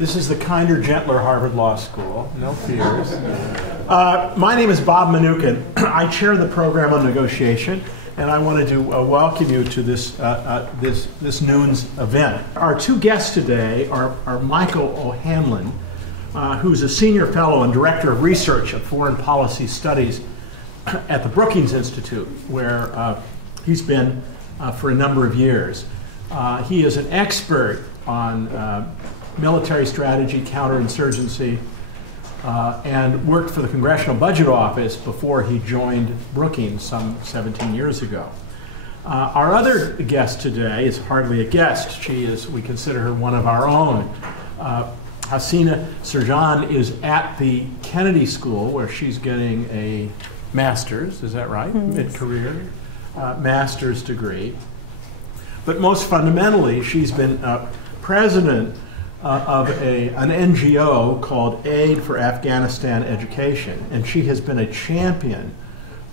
This is the kinder, gentler Harvard Law School. No fears. My name is Bob Mnookin. I chair the program on negotiation, and I wanted to welcome you to this noon's event. Our two guests today are Michael O'Hanlon, who's a senior fellow and director of research of foreign policy studies at the Brookings Institute, where he's been for a number of years. He is an expert on military strategy, counterinsurgency, and worked for the Congressional Budget Office before he joined Brookings some 17 years ago. Our other guest today is hardly a guest. We consider her one of our own. Hassina Sherjan is at the Kennedy School, where she's getting a master's, is that right? Mid-career master's degree. But most fundamentally, she's been president of an NGO called Aid for Afghanistan Education, and she has been a champion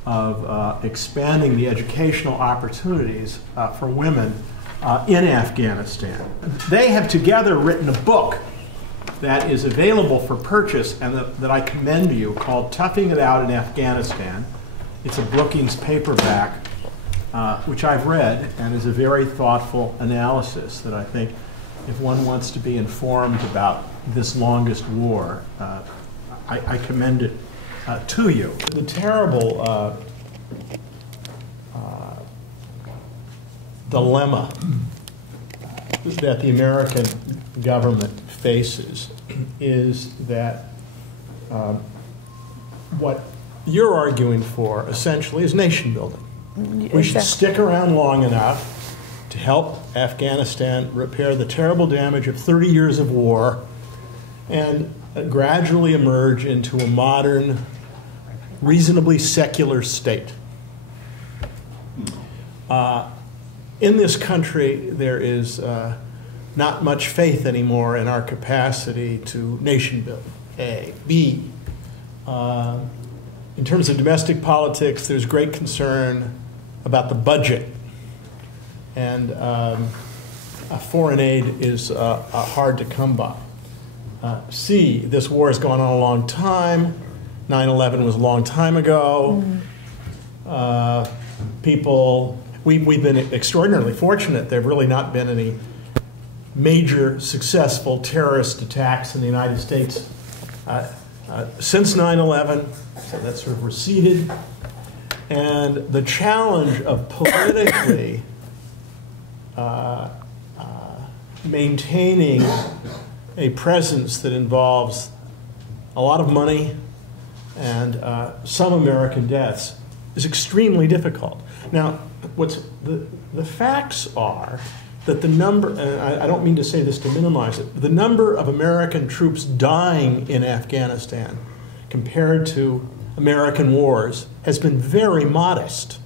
of expanding the educational opportunities for women in Afghanistan. They have together written a book that is available for purchase and that I commend to you, called Toughing It Out in Afghanistan. It's a Brookings paperback, which I've read, and is a very thoughtful analysis that I think, if one wants to be informed about this longest war, I commend it to you. The terrible dilemma that the American government faces is that what you're arguing for essentially is nation building. We should stick around long enough to help Afghanistan repair the terrible damage of 30 years of war and gradually emerge into a modern, reasonably secular state. In this country, there is not much faith anymore in our capacity to nation build, A. B, in terms of domestic politics, there's great concern about the budget. And foreign aid is hard to come by. C, this war has gone on a long time. 9/11 was a long time ago. We've been extraordinarily fortunate. There have really not been any major successful terrorist attacks in the United States since 9/11, so that's sort of receded. And the challenge of politically maintaining a presence that involves a lot of money and some American deaths is extremely difficult. Now, the facts are that the number, and I don't mean to say this to minimize it, the number of American troops dying in Afghanistan compared to American wars has been very modest.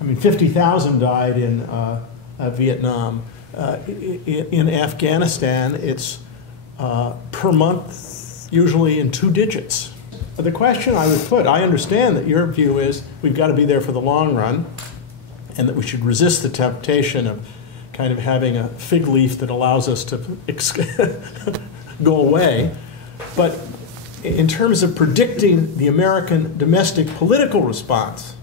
I mean, 50,000 died in Vietnam. In Afghanistan, it's per month, usually in 2 digits. The question I would put, I understand that your view is we've got to be there for the long run, and that we should resist the temptation of kind of having a fig leaf that allows us to go away. But in terms of predicting the American domestic political response,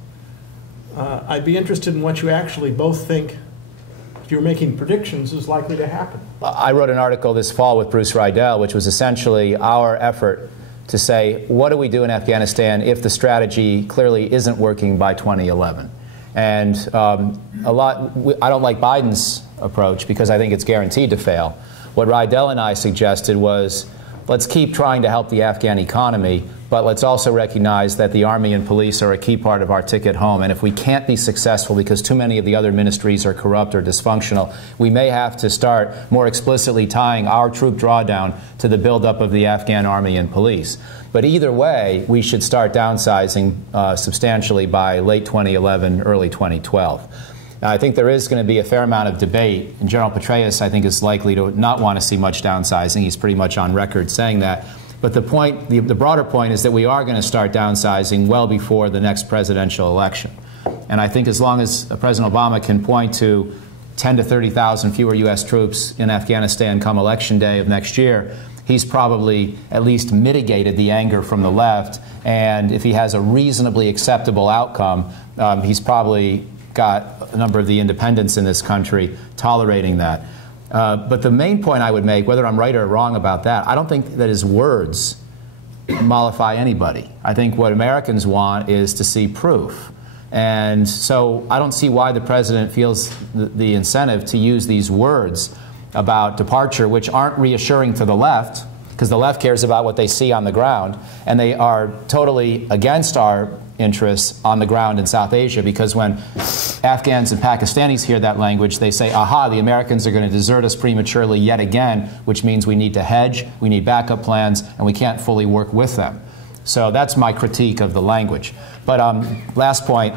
I'd be interested in what you actually both think, if you're making predictions, is likely to happen. I wrote an article this fall with Bruce Riedel, which was essentially our effort to say, what do we do in Afghanistan if the strategy clearly isn't working by 2011? And I don't like Biden's approach because I think it's guaranteed to fail. What Riedel and I suggested was, let's keep trying to help the Afghan economy, but let's also recognize that the Army and police are a key part of our ticket home. And if we can't be successful because too many of the other ministries are corrupt or dysfunctional, we may have to start more explicitly tying our troop drawdown to the buildup of the Afghan Army and police. But either way, we should start downsizing substantially by late 2011, early 2012. Now, I think there is going to be a fair amount of debate, and General Petraeus, I think, is likely to not want to see much downsizing. He's pretty much on record saying that. But the point, the broader point is that we are going to start downsizing well before the next presidential election. And I think as long as President Obama can point to 10 to 30,000 fewer U.S. troops in Afghanistan come election day of next year, he's probably at least mitigated the anger from the left, and if he has a reasonably acceptable outcome, he's probably got a number of the independents in this country tolerating that. But the main point I would make, whether I'm right or wrong about that, I don't think that his words mollify anybody. I think what Americans want is to see proof. And so I don't see why the president feels the incentive to use these words about departure, which aren't reassuring to the left, because the left cares about what they see on the ground, and they are totally against our interests on the ground in South Asia, because when Afghans and Pakistanis hear that language, they say, aha, the Americans are going to desert us prematurely yet again, which means we need to hedge, we need backup plans, and we can't fully work with them. So that's my critique of the language. But last point,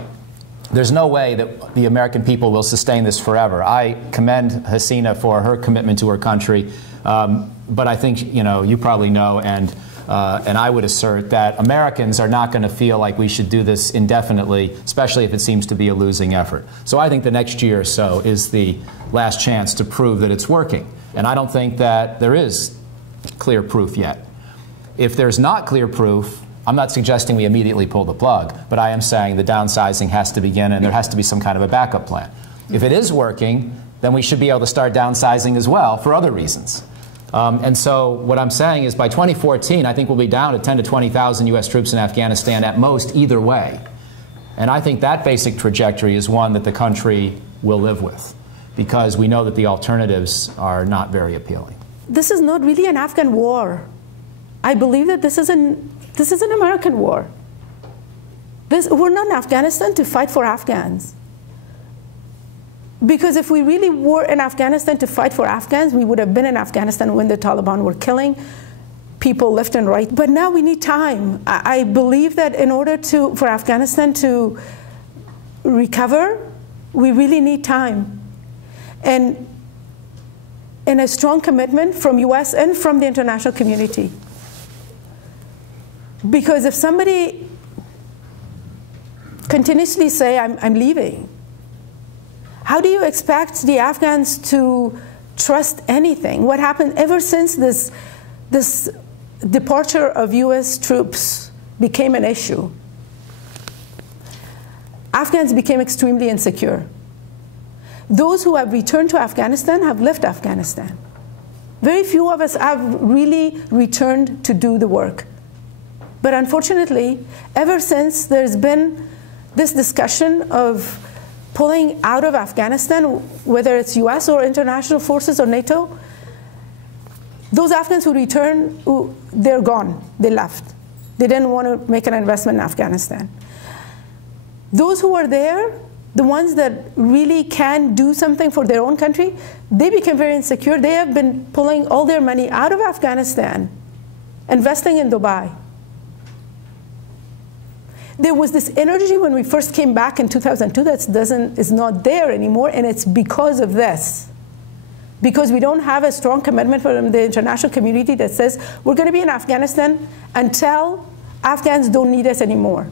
there's no way that the American people will sustain this forever. I commend Hassina for her commitment to her country, but I think, you probably know, and I would assert that Americans are not going to feel like we should do this indefinitely, especially if it seems to be a losing effort. So I think the next year or so is the last chance to prove that it's working. And I don't think that there is clear proof yet. If there's not clear proof, I'm not suggesting we immediately pull the plug, but I am saying the downsizing has to begin and there has to be some kind of a backup plan. If it is working, then we should be able to start downsizing as well for other reasons. And so what I'm saying is by 2014, I think we'll be down to 10 to 20,000 U.S. troops in Afghanistan at most either way. And I think that basic trajectory is one that the country will live with, because we know that the alternatives are not very appealing. This is not really an Afghan war. I believe that this is an American war. We're not in Afghanistan to fight for Afghans. Because if we really were in Afghanistan to fight for Afghans, we would have been in Afghanistan when the Taliban were killing people left and right. But now we need time. I believe that in order for Afghanistan to recover, we really need time. And a strong commitment from US and from the international community. Because if somebody continuously say, I'm leaving, how do you expect the Afghans to trust anything? What happened ever since this departure of US troops became an issue? Afghans became extremely insecure. Those who have returned to Afghanistan have left Afghanistan. Very few of us have really returned to do the work. But unfortunately, ever since there's been this discussion of pulling out of Afghanistan, whether it's US or international forces or NATO, those Afghans who return, they're gone, they left. They didn't want to make an investment in Afghanistan. Those who are there, the ones that really can do something for their own country, they became very insecure. They have been pulling all their money out of Afghanistan, investing in Dubai. There was this energy when we first came back in 2002 that is not there anymore, and it's because of this. Because we don't have a strong commitment from the international community that says we're going to be in Afghanistan until Afghans don't need us anymore.